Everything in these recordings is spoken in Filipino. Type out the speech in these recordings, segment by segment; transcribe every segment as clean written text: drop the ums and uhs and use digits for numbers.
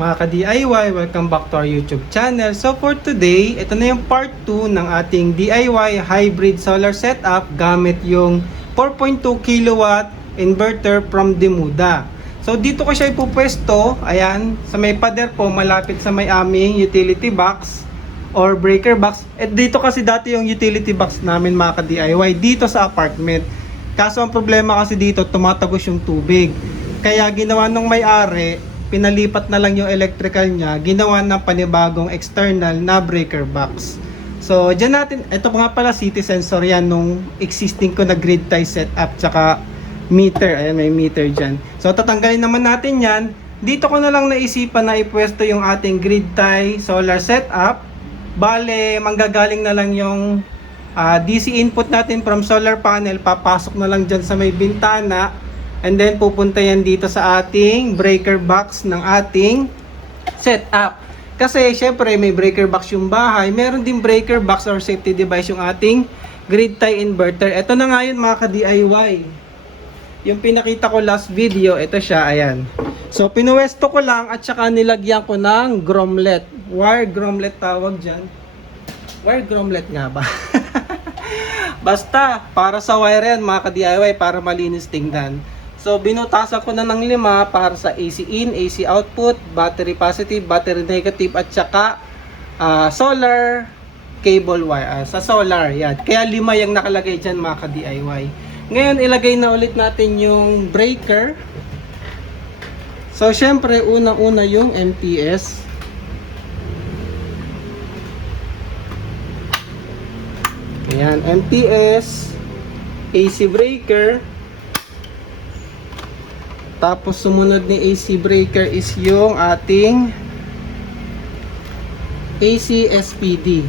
Mga ka-DIY, welcome back to our YouTube channel. So for today, ito na yung part 2 ng ating DIY hybrid solar setup gamit yung 4.2 kilowatt inverter from Demuda. So dito ko siya ipupwesto, ayan, sa may pader po, malapit sa may aming utility box or breaker box. At dito kasi dati yung utility box namin mga ka-DIY dito sa apartment. Kaso ang problema kasi dito, tumatagos yung tubig. Kaya ginawa nung may-ari, pinalipat na lang yung electrical niya, ginawa ng panibagong external na breaker box. So, dyan natin, ito nga pala city sensor yan nung existing ko na grid tie setup, tsaka meter, ayan may meter dyan. So, tatanggalin naman natin yan. Dito ko na lang naisipan na ipwesto yung ating grid tie solar setup. Bale, manggagaling na lang yung DC input natin from solar panel, papasok na lang dyan sa may bintana. And then pupunta yan dito sa ating breaker box ng ating setup. Kasi syempre may breaker box yung bahay, meron din breaker box or safety device yung ating grid tie inverter. Ito na nga yun mga ka-DIY. Yung pinakita ko last video, ito siya, ayan. So pinuwesto ko lang at saka nilagyan ko ng grommet. Wire grommet tawag dyan. Wire grommet nga ba? Basta, para sa wire yan mga ka-DIY, para malinis tingnan. So, binutasan ko na ng 5 para sa AC in, AC output, battery positive, battery negative, at saka solar cable wire. Sa solar, yan. Kaya 5 yung nakalagay dyan mga ka-DIY. Ngayon, ilagay na ulit natin yung breaker. So, syempre, unang-una yung MPS. Ayan, MPS, AC breaker. Tapos sumunod ni AC breaker is yung ating AC SPD.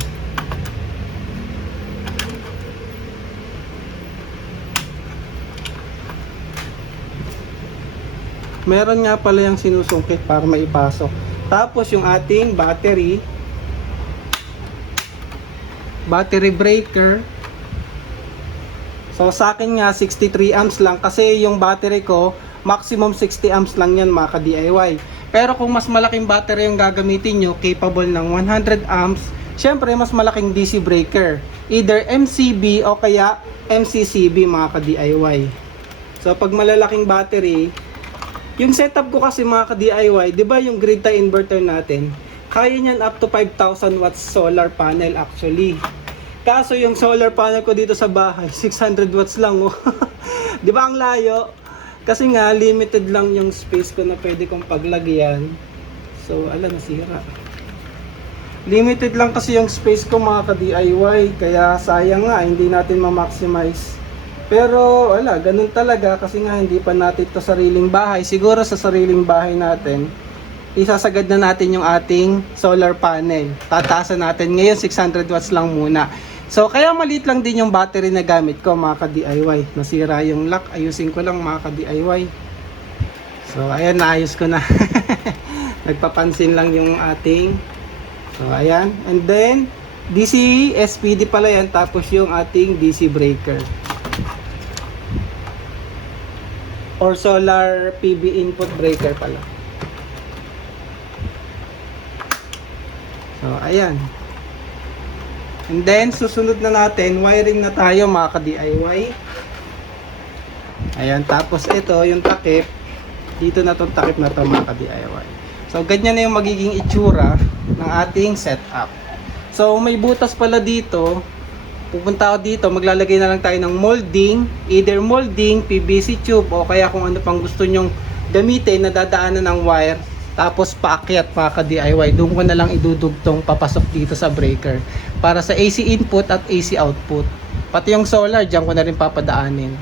Meron nga pala yung sinusungkit para maipasok. Tapos yung ating battery breaker. So sa akin nga 63 amps lang kasi yung battery ko maximum 60 amps lang yan mga ka-DIY. Pero kung mas malaking battery yung gagamitin nyo, capable ng 100 amps, syempre mas malaking DC breaker. Either MCB o kaya MCCB mga ka-DIY. So pag malalaking battery, yung setup ko kasi mga ka-DIY, di ba yung grid tie inverter natin, kaya niyan up to 5,000 watts solar panel actually. Kaso yung solar panel ko dito sa bahay, 600 watts lang oh. Di ba ang layo? Kasi nga, limited lang yung space ko na pwede kong paglagyan. So, nasira. Limited lang kasi yung space ko mga ka-DIY. Kaya sayang nga, hindi natin ma-maximize. Pero, ganun talaga. Kasi nga, hindi pa natin to sariling bahay. Siguro sa sariling bahay natin, isasagad na natin yung ating solar panel. Tataasan natin. Ngayon, 600 watts lang muna. So, kaya maliit lang din yung battery na gamit ko mga ka-DIY. Nasira yung lock. Ayusin ko lang mga ka-DIY. So, ayan, naayos ko na. Nagpapansin lang yung ating. So, ayan. And then, DC SPD pala yan. Tapos yung ating DC breaker. Or solar PV input breaker pala. So, ayan. And then, susunod na natin, wiring na tayo mga ka-DIY. Ayan, tapos ito, yung takip. Dito na itong takip na ito mga ka-DIY. So, ganyan na yung magiging itsura ng ating setup. So, may butas pala dito. Pupunta ako dito, maglalagay na lang tayo ng molding. Either molding, PVC tube, o kaya kung ano pang gusto nyong gamitin na dadaanan ng wire. Tapos paakyat mga ka-DIY, doon ko na lang idudugtong papasok dito sa breaker para sa AC input at AC output. Pati yung solar, dyan ko na rin papadaanin.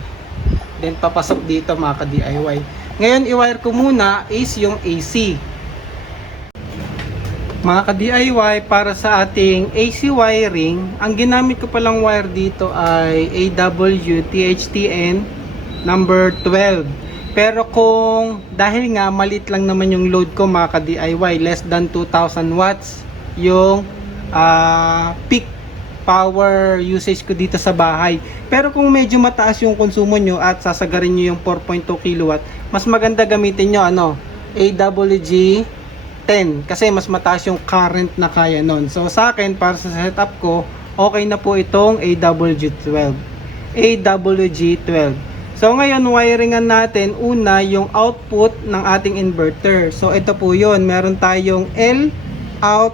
Then papasok dito mga ka-DIY. Ngayon i-wire ko muna is yung AC. Mga ka-DIY, para sa ating AC wiring, ang ginamit ko palang wire dito ay AW THTN number 12. Pero kung dahil nga maliit lang naman yung load ko mga ka-DIY, less than 2,000 watts yung peak power usage ko dito sa bahay. Pero kung medyo mataas yung konsumo nyo at sasagarin nyo yung 4.2 kilowatt, mas maganda gamitin nyo AWG 10 kasi mas mataas yung current na kaya nun. So sa akin, para sa setup ko, okay na po itong AWG12. So ngayon, wiringan natin una yung output ng ating inverter. So ito po yun, meron tayong L, out,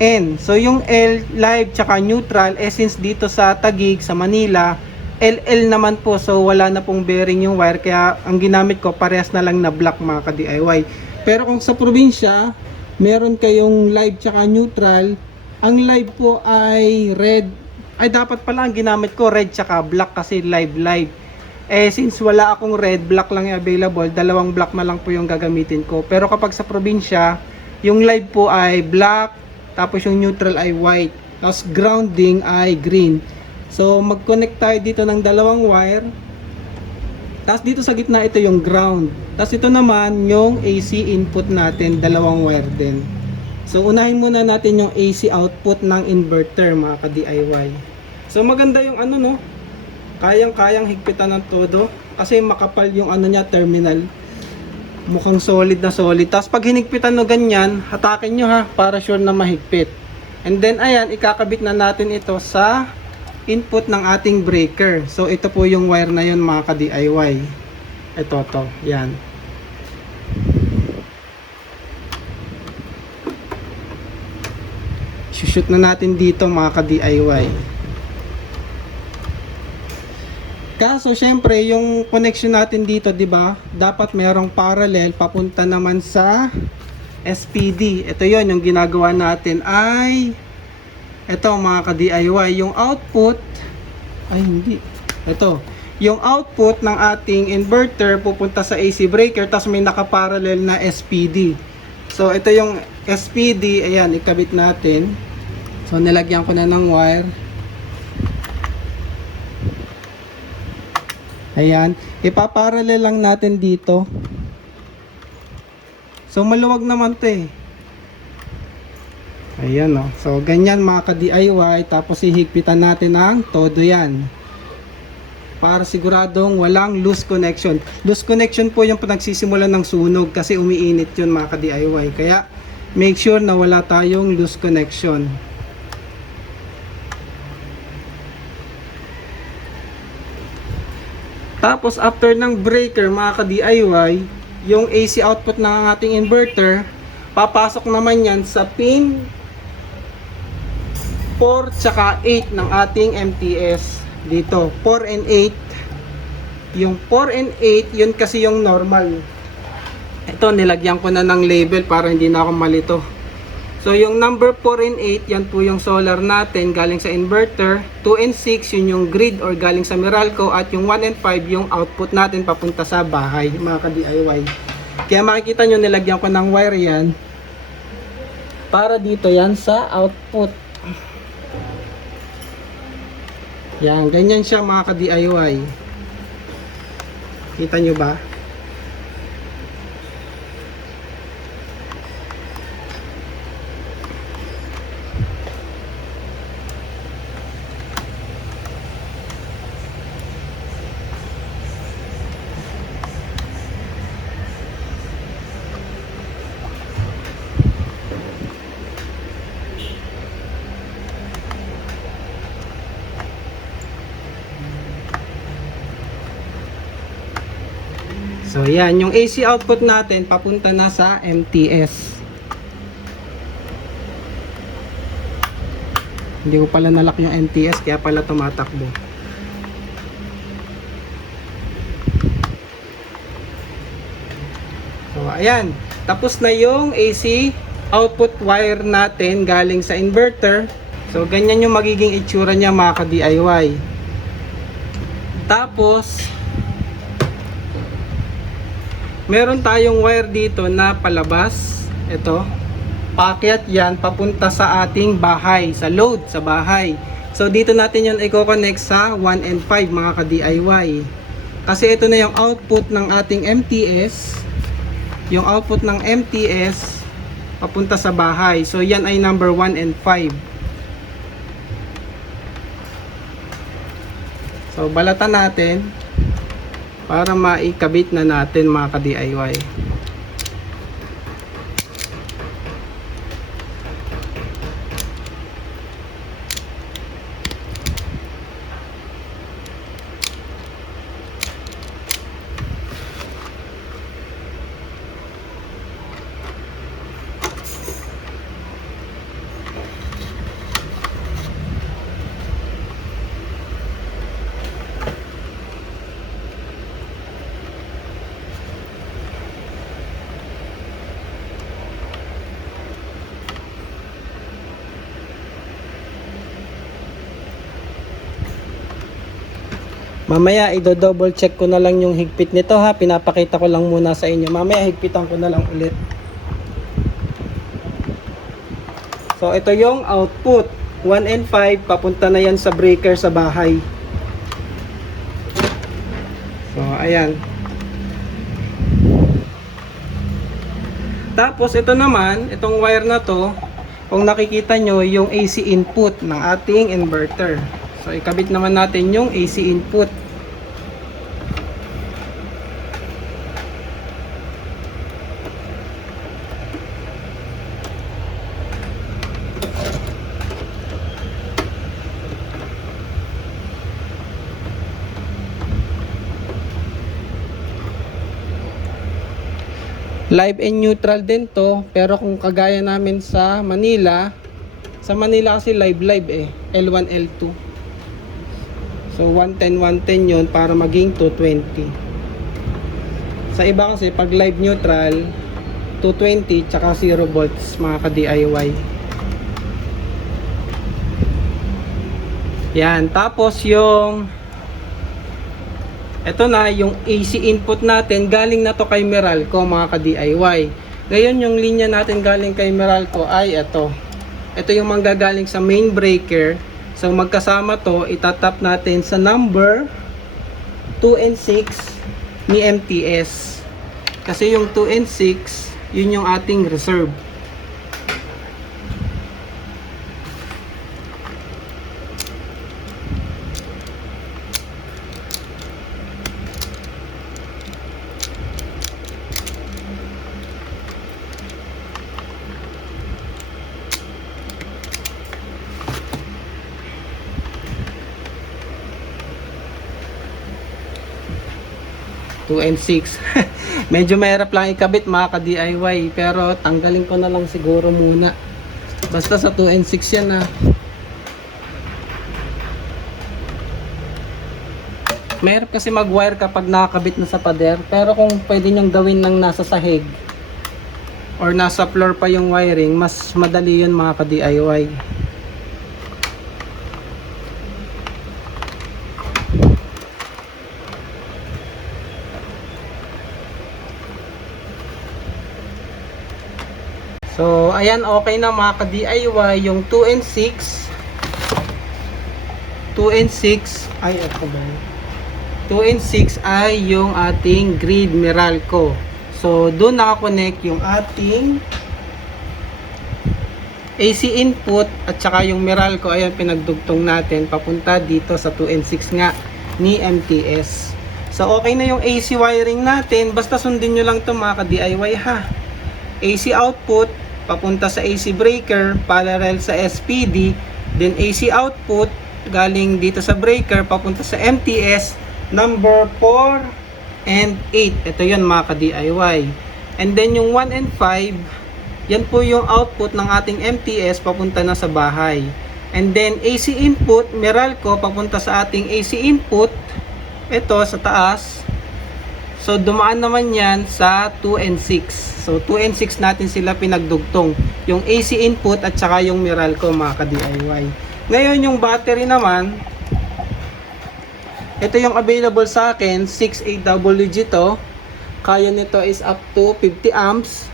N. So yung L, live, tsaka neutral, since dito sa Taguig, sa Manila, LL naman po. So wala na pong bearing yung wire, kaya ang ginamit ko, parehas na lang na black mga ka-DIY. Pero kung sa probinsya, meron kayong live tsaka neutral, ang live po ay red, ay dapat pala ang ginamit ko red tsaka black kasi live. Since wala akong red, black lang yung available, dalawang black na lang po yung gagamitin ko. Pero kapag sa probinsya, yung live po ay black, tapos yung neutral ay white, tapos grounding ay green. So mag-connect tayo dito ng dalawang wire, tapos dito sa gitna ito yung ground, tapos ito naman yung AC input natin, dalawang wire din. So unahin muna natin yung AC output ng inverter mga ka-DIY. So maganda yung ano, no, kayang higpitan ng todo kasi makapal yung ano niya, terminal. Mukhang solid na solid. Tapos pag hinigpitan no ganyan, hatakin nyo ha, para sure na mahigpit. And then ayan, ikakabit na natin ito sa input ng ating breaker. So ito po yung wire na yun mga ka-DIY. Ito to, yan. Shoot na natin dito mga ka-DIY. Kaso syempre yung connection natin dito, 'di ba? Dapat merong parallel papunta naman sa SPD. Ito 'yon yung ginagawa natin ay ito mga ka-DIY, yung output ay hindi. Ito, yung output ng ating inverter pupunta sa AC breaker, tapos may nakaparallel na SPD. So ito yung SPD, ayan, ikabit natin. So nilagyan ko na ng wire. Ayan, ipaparallel lang natin dito. So maluwag naman 'to eh. Ayan, oh. So ganyan mga ka-DIY, tapos hihigpitan natin ng todo 'yan. Para siguradong walang loose connection. Loose connection po yung pinagsisimula ng sunog kasi umiinit 'yun mga ka-DIY. Kaya make sure na wala tayong loose connection. Tapos after ng breaker mga ka-DIY, yung AC output ng ating inverter, papasok naman yan sa pin 4 tsaka 8 ng ating MTS. Dito, 4 and 8. Yung 4 and 8, yun kasi yung normal. Ito, nilagyan ko na ng label para hindi na ako malito. So yung number 4 and 8, yan po yung solar natin galing sa inverter. 2 and 6, yun yung grid or galing sa Meralco. At yung 1 and 5, yung output natin papunta sa bahay, mga ka-DIY. Kaya makikita nyo, nilagyan ko ng wire yan. Para dito yan sa output. Yan, ganyan siya mga ka-DIY. Kita nyo ba? So yan, yung AC output natin papunta na sa MTS. Hindi ko pala nalock yung MTS kaya pala tumatakbo. So ayan, tapos na yung AC output wire natin galing sa inverter. So ganyan yung magiging itsura niya mga ka-DIY. Tapos meron tayong wire dito na palabas. Ito, paakyat yan papunta sa ating bahay, sa load sa bahay. So dito natin yun i-connect sa 1 and 5 mga ka-DIY. Kasi ito na yung output ng ating MTS. Yung output ng MTS papunta sa bahay. So yan ay number 1 and 5. So balatan natin para maikabit na natin mga ka-DIY. Mamaya i-double check ko na lang yung higpit nito ha. Pinapakita ko lang muna sa inyo. Mamaya higpitan ko na lang ulit. So ito yung output. 1 and 5 papunta na yan sa breaker sa bahay. So ayan. Tapos ito naman, itong wire na to, kung nakikita nyo yung AC input ng ating inverter. So ikabit naman natin yung AC input. Live and neutral din to, pero kung kagaya namin sa Manila kasi live eh, L1, L2. So 110, 110 yun para maging 220. Sa iba kasi pag live neutral, 220 tsaka 0 volts mga ka-DIY. Yan, tapos yung ito na yung AC input natin, galing na to kay Meralco mga ka-DIY. Ngayon yung linya natin galing kay Meralco ay ito. Ito yung manggagaling sa main breaker. So magkasama to, itatap natin sa number 2 and 6 ni MTS. Kasi yung 2 and 6, yun yung ating reserve. 2 and 6. Medyo mahirap lang ikabit mga ka-DIY, pero tanggalin ko na lang siguro muna. Basta sa 2 and 6 yan na. Mahirap kasi mag-wire kapag nakakabit na sa pader, pero kung pwede nyong gawin ng nasa sahig or nasa floor pa yung wiring, mas madali yun mga ka-DIY. So, ayan, okay na mga ka-DIY, yung 2 and 6. 2 and 6, ay, ito ba? 2 and 6 ay yung ating grid Meralco. So, doon nakakonect yung ating AC input at saka yung Meralco, ayan, pinagdugtong natin papunta dito sa 2 and 6 nga ni MTS. So, okay na yung AC wiring natin. Basta sundin nyo lang ito mga ka-DIY ha. AC output papunta sa AC breaker parallel sa SPD, then AC output galing dito sa breaker papunta sa MTS number 4 and 8. Ito yun mga ka-DIY. And then yung 1 and 5, yan po yung output ng ating MTS papunta na sa bahay. And then AC input Meralco papunta sa ating AC input, ito sa taas. So dumaan naman yan sa 2 and 6. So 2 and 6 natin sila pinagdugtong, yung AC input at saka yung Meralco mga ka-DIY. Ngayon yung battery naman, ito yung available sa akin, 68WG to. Kaya nito is up to 50 amps.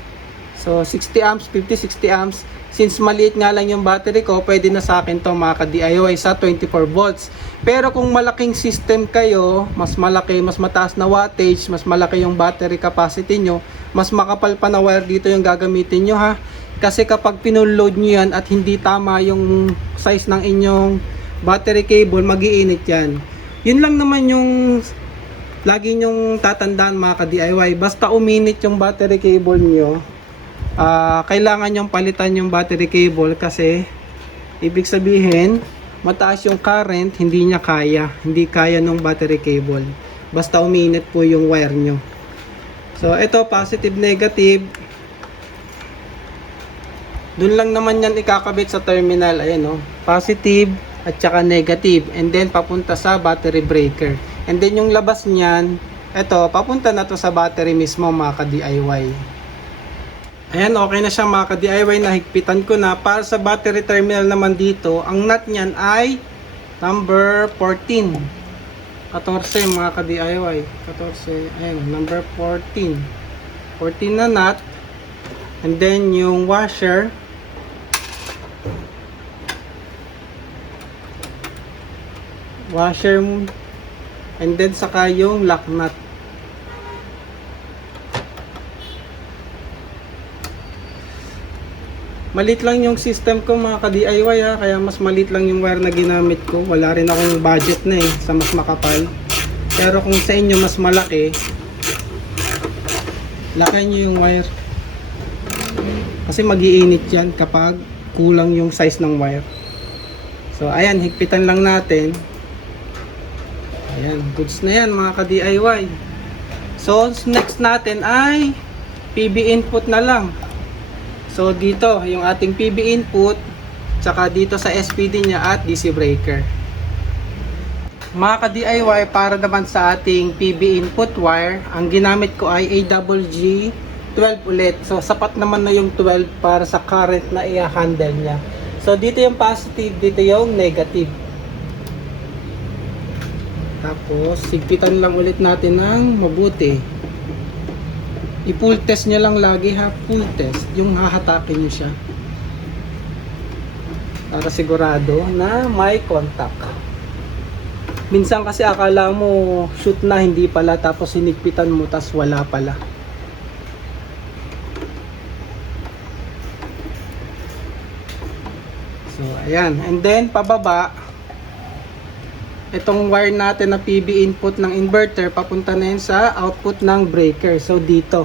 So 60 amps, 50, 60 amps. Since maliit nga lang yung battery ko, pwede na sa akin to mga ka-DIY sa 24 volts. Pero kung malaking system kayo, mas malaki, mas mataas na wattage, mas malaki yung battery capacity nyo, mas makapal pa na wire dito yung gagamitin nyo ha. Kasi kapag pinuload nyo yan at hindi tama yung size ng inyong battery cable, mag-iinit yan. Yun lang naman yung lagi nyong tatandaan mga ka-DIY. Basta uminit yung battery cable nyo, kailangan nyong palitan yung battery cable kasi ibig sabihin mataas yung current, hindi kaya nung battery cable basta uminit po yung wire nyo. So ito positive negative, dun lang naman yan ikakabit sa terminal. Ayan, positive at saka negative, and then papunta sa battery breaker, and then yung labas nyan, ito papunta na to sa battery mismo mga ka-DIY. Ayan, okay na siya mga ka-DIY, nahigpitan ko na. Para sa battery terminal naman dito, ang nut niyan ay number 14. 14 mga ka-DIY. 14. Ayan, number 14. 14 na nut. And then yung washer. And then saka yung lock nut. Malit lang yung system ko mga ka-DIY ha, kaya mas malit lang yung wire na ginamit ko. Wala rin akong budget na sa mas makapal. Pero kung sa inyo mas malaki, lakihan nyo yung wire. Kasi mag-iinit yan kapag kulang yung size ng wire. So ayan, higpitan lang natin. Ayan, goods na yan mga ka-DIY. So next natin ay PB input na lang. So dito yung ating PB input, tsaka dito sa SPD niya at DC breaker. Mga ka-DIY, para naman sa ating PB input wire, ang ginamit ko ay AWG 12 ulit. So sapat naman na yung 12 para sa current na i-handle niya. So dito yung positive, dito yung negative. Tapos sigpitan lang ulit natin ng mabuti. I-full test nyo lang lagi ha, full test, yung hahatakin nyo siya para sigurado na may contact. Minsan kasi akala mo shoot na, hindi pala, tapos hinigpitan mo tas wala pala. So ayan, and then pababa, itong wire natin na PB input ng inverter papunta na yun sa output ng breaker. So dito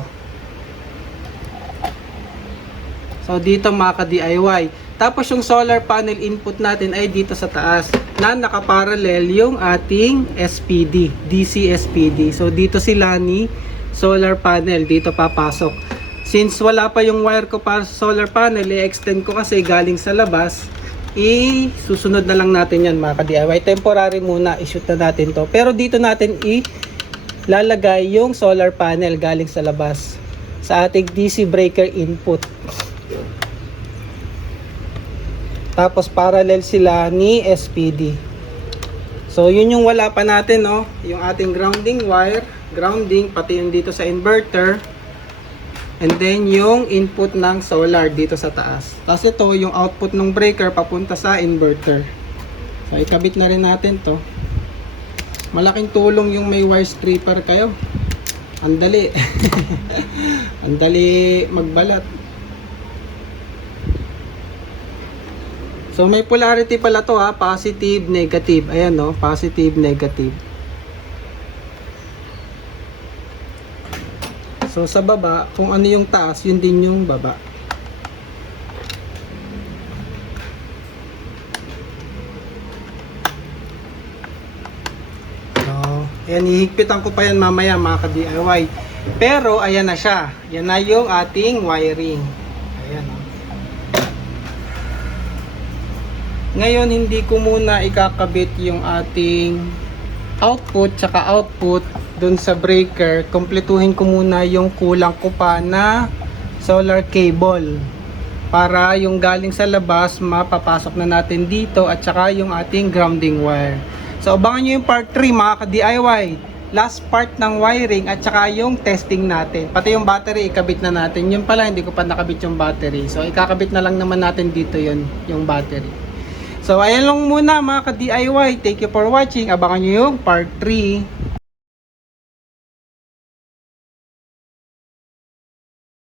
mga ka-DIY. Tapos yung solar panel input natin ay dito sa taas na nakaparallel yung ating SPD, DC SPD. So dito sila ni solar panel, dito papasok. Since wala pa yung wire ko para sa solar panel, i-extend ko kasi galing sa labas. Susunod na lang natin yan mga ka-DIY. Temporary muna, i-shoot na natin to. Pero dito natin ilalagay yung solar panel galing sa labas sa ating DC breaker input. Tapos parallel sila ni SPD. So yun yung wala pa natin, no? Yung ating grounding wire, grounding pati yung dito sa inverter. And then yung input ng solar dito sa taas. Tapos ito yung output ng breaker papunta sa inverter. So ikabit na rin natin to. Malaking tulong yung may wire stripper kayo. Ang dali. Ang dali magbalat. So may polarity pala to ha, positive, negative. Ayan no, positive, negative. So sa baba, kung ano yung taas, yun din yung baba. So, ayan, ihigpitan ko pa yan mamaya mga ka-DIY. Pero ayan na siya. Yan na yung ating wiring. Ayan o. Ngayon, hindi ko muna ikakabit yung ating output tsaka output dun sa breaker. Kumpletuhin ko muna yung kulang ko pa na solar cable para yung galing sa labas mapapasok na natin dito at tsaka yung ating grounding wire. So abangan nyo yung part 3 mga ka-DIY. Last part ng wiring at tsaka yung testing natin. Pati yung battery ikabit na natin. Yun pala, hindi ko pa nakabit yung battery. So ikakabit na lang naman natin dito yun, yung battery. So ayan lang muna mga ka-DIY. Thank you for watching. Abangan nyo yung part 3.